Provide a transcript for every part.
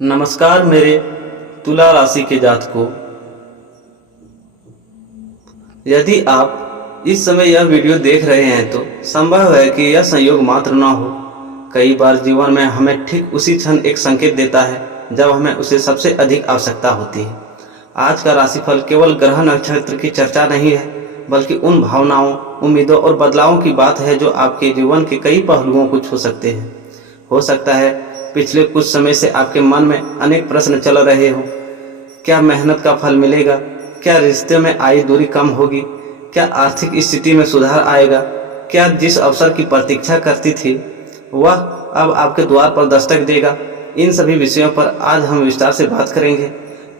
नमस्कार मेरे तुला राशि के जातकों। यदि आप इस समय यह वीडियो देख रहे हैं तो संभव है कि यह संयोग मात्र न हो। कई बार जीवन में हमें ठीक उसी क्षण एक संकेत देता है जब हमें उसे सबसे अधिक आवश्यकता होती है। आज का राशिफल केवल ग्रह नक्षत्र की चर्चा नहीं है, बल्कि उन भावनाओं, उम्मीदों और बदलावों की बात है जो आपके जीवन के कई पहलुओं को छू सकते हैं। हो सकता है पिछले कुछ समय से आपके मन में अनेक प्रश्न चल रहे हों। क्या मेहनत का फल मिलेगा? क्या रिश्ते में आई दूरी कम होगी? क्या आर्थिक स्थिति में सुधार आएगा? क्या जिस अवसर की प्रतीक्षा करती थी वह अब आपके द्वार पर दस्तक देगा? इन सभी विषयों पर आज हम विस्तार से बात करेंगे,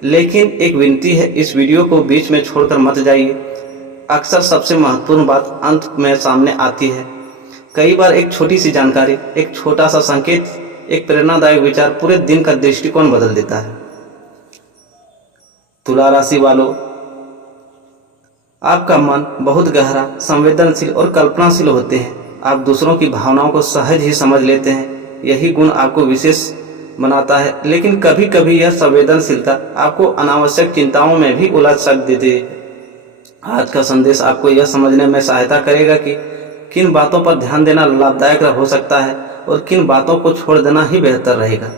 लेकिन एक विनती है, इस वीडियो को बीच में छोड़कर मत जाइए। अक्सर सबसे महत्वपूर्ण बात अंत में सामने आती है। कई बार एक छोटी सी जानकारी, एक छोटा सा संकेत, एक प्रेरणादायक विचार पूरे दिन का दृष्टिकोण बदल देता है। तुला राशि वालों, आपका मन बहुत गहरा, संवेदनशील और कल्पनाशील होते हैं। आप दूसरों की भावनाओं को सहज ही समझ लेते हैं। यही गुण आपको विशेष बनाता है, लेकिन कभी कभी यह संवेदनशीलता आपको अनावश्यक चिंताओं में भी उलझ देती है। आज का संदेश आपको यह समझने में सहायता करेगा कि किन बातों पर ध्यान देना लाभदायक हो सकता है और किन बातों को छोड़ देना ही बेहतर रहेगा।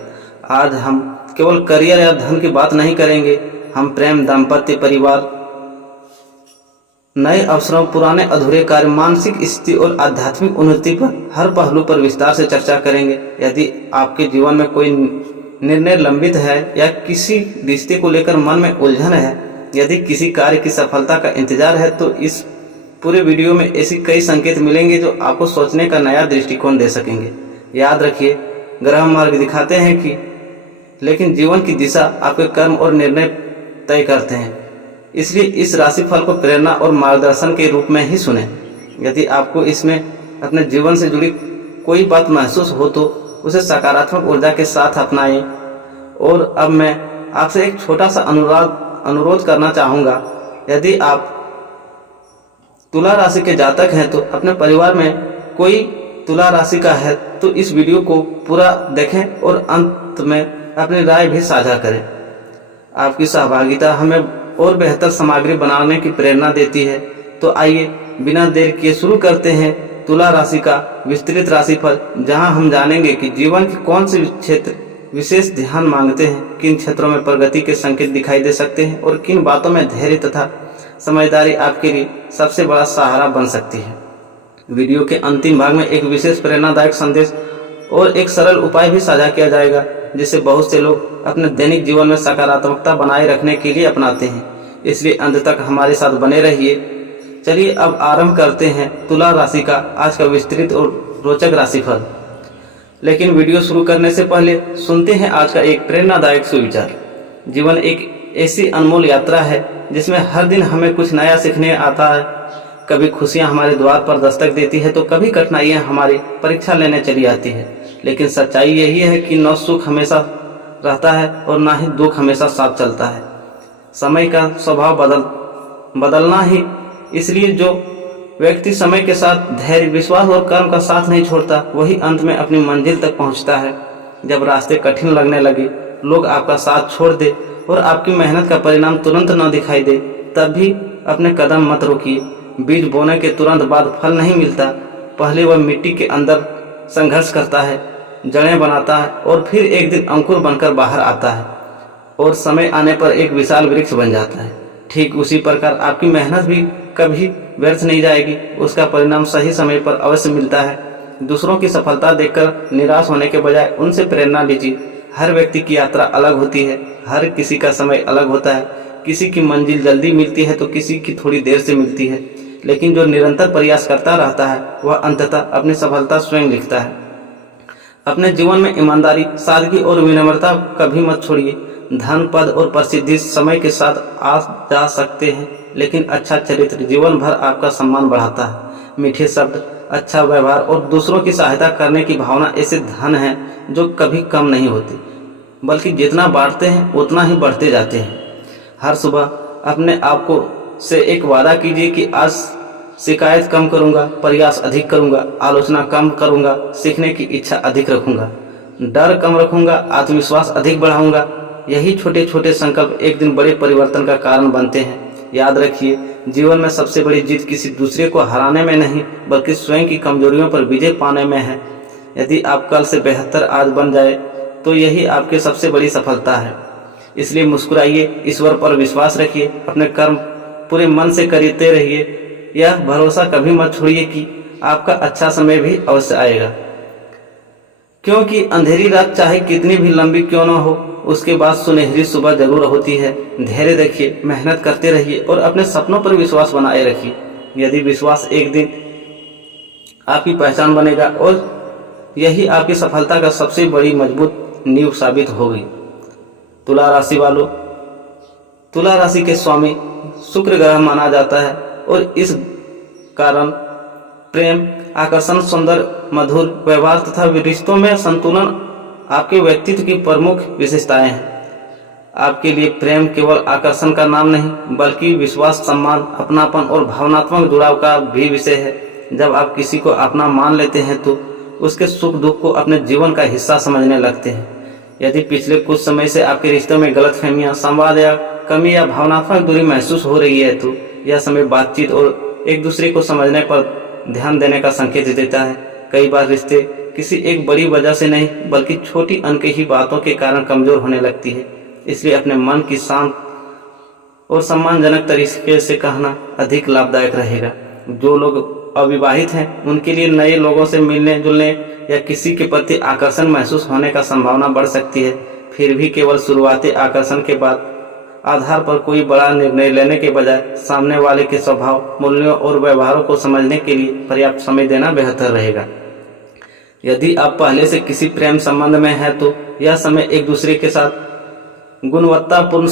आज हम केवल करियर या धन की बात नहीं करेंगे, हम प्रेम, दाम्पत्य, परिवार, नए अवसरों, पुराने अधूरे कार्य, मानसिक स्थिति और आध्यात्मिक उन्नति पर हर पहलू पर विस्तार से चर्चा करेंगे। यदि आपके जीवन में कोई निर्णय लंबित है या किसी रिश्ते को लेकर मन में उलझन है, यदि किसी कार्य की सफलता का इंतजार है, तो इस पूरे वीडियो में ऐसी कई संकेत मिलेंगे जो आपको सोचने का नया दृष्टिकोण दे सकेंगे। याद रखिए, ग्रह मार्ग दिखाते हैं कि, लेकिन जीवन की दिशा आपके कर्म और निर्णय तय करते हैं। इसलिए इस राशिफल को प्रेरणा और मार्गदर्शन के रूप में ही सुने। यदि आपको इसमें अपने जीवन से जुड़ी कोई बात महसूस हो तो उसे सकारात्मक ऊर्जा के साथ अपनाएं। और अब मैं आपसे एक छोटा सा अनुरोध करना चाहूँगा। यदि आप तुला राशि के जातक हैं तो अपने परिवार में कोई तुला राशि का है तो इस वीडियो को पूरा देखें और अंत में अपनी राय भी साझा करें। आपकी सहभागिता हमें और बेहतर सामग्री बनाने की प्रेरणा देती है। तो आइए बिना देर किए शुरू करते हैं तुला राशि का विस्तृत राशिफल, जहां हम जानेंगे कि जीवन के कौन से क्षेत्र विशेष ध्यान मांगते हैं, किन क्षेत्रों में प्रगति के संकेत दिखाई दे सकते हैं और किन बातों में धैर्य तथा समझदारी आपके लिए सबसे बड़ा सहारा बन सकती है। वीडियो के अंतिम भाग में एक विशेष प्रेरणादायक संदेश और एक सरल उपाय भी साझा किया जाएगा, जिसे बहुत से लोग अपने दैनिक जीवन में सकारात्मकता बनाए रखने के लिए अपनाते हैं। इसलिए अंत तक हमारे साथ बने रहिए। चलिए अब आरंभ करते हैं तुला राशि का आज का विस्तृत और रोचक राशिफल। लेकिन वीडियो शुरू करने से पहले सुनते हैं आज का एक प्रेरणादायक सुविचार। जीवन एक ऐसी अनमोल यात्रा है जिसमें हर दिन हमें कुछ नया सीखने आता है। कभी खुशियां हमारे द्वार पर दस्तक देती है तो कभी कठिनाइयां हमारी परीक्षा लेने चली आती है। लेकिन सच्चाई यही है कि न सुख हमेशा रहता है और न ही दुख हमेशा साथ चलता है। समय का स्वभाव बदलना ही, इसलिए जो व्यक्ति समय के साथ धैर्य, विश्वास और कर्म का साथ नहीं छोड़ता, वही अंत में अपनी मंजिल तक पहुंचता है। जब रास्ते कठिन लगने लगे, लोग आपका साथ छोड़ दे और आपकी मेहनत का परिणाम तुरंत न दिखाई दे, तब भी अपने कदम मत रोकिए। बीज बोने के तुरंत बाद फल नहीं मिलता। पहले वह मिट्टी के अंदर संघर्ष करता है, जड़ें बनाता है और फिर एक दिन अंकुर बनकर बाहर आता है और समय आने पर एक विशाल वृक्ष बन जाता है। ठीक उसी प्रकार आपकी मेहनत भी कभी व्यर्थ नहीं जाएगी। उसका परिणाम सही समय पर अवश्य मिलता है। दूसरों की सफलता देखकर निराश होने के बजाय उनसे प्रेरणा लीजिए। हर व्यक्ति की यात्रा अलग होती है, हर किसी का समय अलग होता है। किसी की मंजिल जल्दी मिलती है तो किसी की थोड़ी देर से मिलती है, लेकिन जो निरंतर प्रयास करता रहता है वह अंततः अपनी सफलता स्वयं लिखता है। अपने जीवन में ईमानदारी, सादगी और विनम्रता कभी मत छोड़िए। धन, पद और प्रसिद्धि समय के साथ आ जा सकते हैं, लेकिन अच्छा चरित्र जीवन भर आपका सम्मान बढ़ाता है। मीठे शब्द, अच्छा व्यवहार और दूसरों की सहायता करने की भावना ऐसे धन है जो कभी कम नहीं होती, बल्कि जितना बांटते हैं उतना ही बढ़ते जाते हैं। हर सुबह अपने आप को से एक वादा कीजिए कि आज शिकायत कम करूंगा, प्रयास अधिक करूंगा, आलोचना कम करूंगा, सीखने की इच्छा अधिक रखूंगा। डर कम रखूंगा, आत्मविश्वास अधिक बढ़ाऊंगा। यही छोटे छोटे संकल्प एक दिन बड़े परिवर्तन का कारण बनते हैं। याद रखिए, जीवन में सबसे बड़ी जीत किसी दूसरे को हराने में नहीं, बल्कि स्वयं की कमजोरियों पर विजय पाने में है। यदि आप कल से बेहतर आज बन जाए तो यही आपकी सबसे बड़ी सफलता है। इसलिए मुस्कुराइए, ईश्वर पर विश्वास रखिए, अपने कर्म पूरे मन से करते रहिए। यह भरोसा कभी मत छोड़िए कि आपका अच्छा समय भी अवश्य आएगा, क्योंकि अंधेरी रात चाहे कितनी भी लंबी क्यों न हो, उसके बाद सुनहरी सुबह जरूर होती है। धैर्य रखिए, मेहनत करते रहिए और अपने सपनों पर विश्वास बनाए रखिए। यदि विश्वास एक दिन आपकी पहचान बनेगा और यही आपकी सफलता का सबसे बड़ी मजबूत नींव साबित होगी। तुला राशि वालों, तुला राशि के स्वामी शुक्र ग्रह माना जाता है और इस कारण प्रेम, आकर्षण, सौंदर्य, मधुर व्यवहार तथा रिश्तों में संतुलन आपके व्यक्तित्व की प्रमुख विशेषताएं हैं। आपके लिए प्रेम केवल आकर्षण का नाम नहीं, बल्कि विश्वास, सम्मान, अपनापन और भावनात्मक जुड़ाव का भी विषय है। जब आप किसी को अपना मान लेते हैं तो उसके सुख दुख को अपने जीवन का हिस्सा समझने लगते हैं। यदि पिछले कुछ समय से आपके रिश्तों में गलतफहमियां, संवाद या कमी या भावनात्मक दूरी महसूस हो रही है तो यह समय बातचीत और एक दूसरे को समझने पर ध्यान देने का संकेत देता है। कई बार रिश्ते किसी एक बड़ी वजह से नहीं, बल्कि छोटी अनकही बातों के कारण कमजोर होने लगती है। इसलिए अपने मन की शांत और सम्मानजनक तरीके से कहना अधिक लाभदायक रहेगा। जो लोग अविवाहित हैं उनके लिए नए लोगों से मिलने जुलने या किसी के प्रति आकर्षण महसूस होने का संभावना बढ़ सकती है। फिर भी केवल शुरुआती आकर्षण के बाद आधार पर कोई बड़ा निर्णय लेने के बजाय सामने वाले के स्वभाव, मूल्यों और व्यवहारों को समझने के लिए पर्याप्त समय देना बेहतर रहेगा। यदि आप पहले से किसी प्रेम संबंध में हैं तो यह समय एक दूसरे के साथ गुणवत्तापूर्ण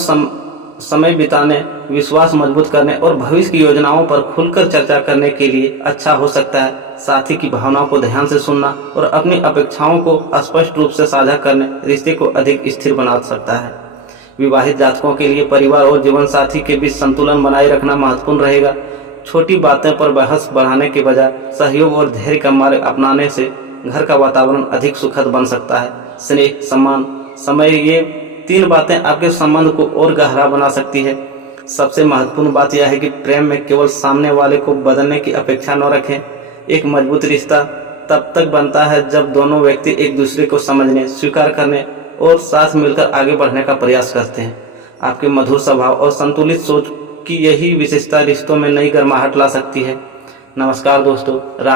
समय बिताने, विश्वास मजबूत करने और भविष्य की योजनाओं पर खुलकर चर्चा करने के लिए अच्छा हो सकता है। साथी की भावनाओं को ध्यान से सुनना और अपनी अपेक्षाओं को स्पष्ट रूप से साझा करने रिश्ते को अधिक स्थिर बना सकता है। विवाहित जातकों के लिए परिवार और जीवन साथी के बीच संतुलन बनाए रखना महत्वपूर्ण रहेगा। छोटी बातें पर बहस बढ़ाने के बजाय सहयोग और धैर्य का मार्ग अपनाने से घर का वातावरण अधिक सुखद बन सकता है। स्नेह, सम्मान, समय, ये 3 बातें आपके संबंध को और गहरा बना सकती है। सबसे महत्वपूर्ण बात यह है कि प्रेम में केवल सामने वाले को बदलने की अपेक्षा न रखें। एक मजबूत रिश्ता तब तक बनता है जब दोनों व्यक्ति एक दूसरे को समझने, स्वीकार करने और साथ मिलकर आगे बढ़ने का प्रयास करते हैं। आपके मधुर स्वभाव और संतुलित सोच की यही विशेषता रिश्तों में नई गर्माहट ला सकती है। नमस्कार दोस्तों।